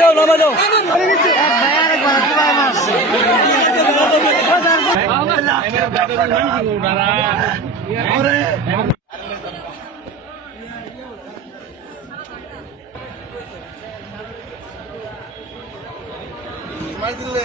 দাও নামাই দাও মাছ দিলে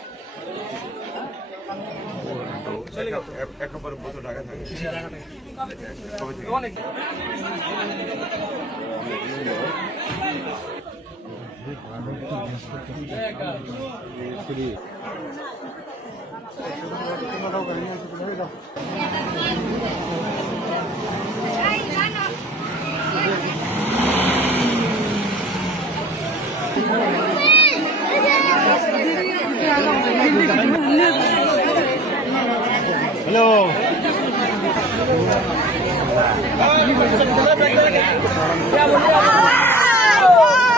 এক নম্বর বোতল ঢাকা থাকে কবে থেকে? হ্যালো क्या बोल रहे हो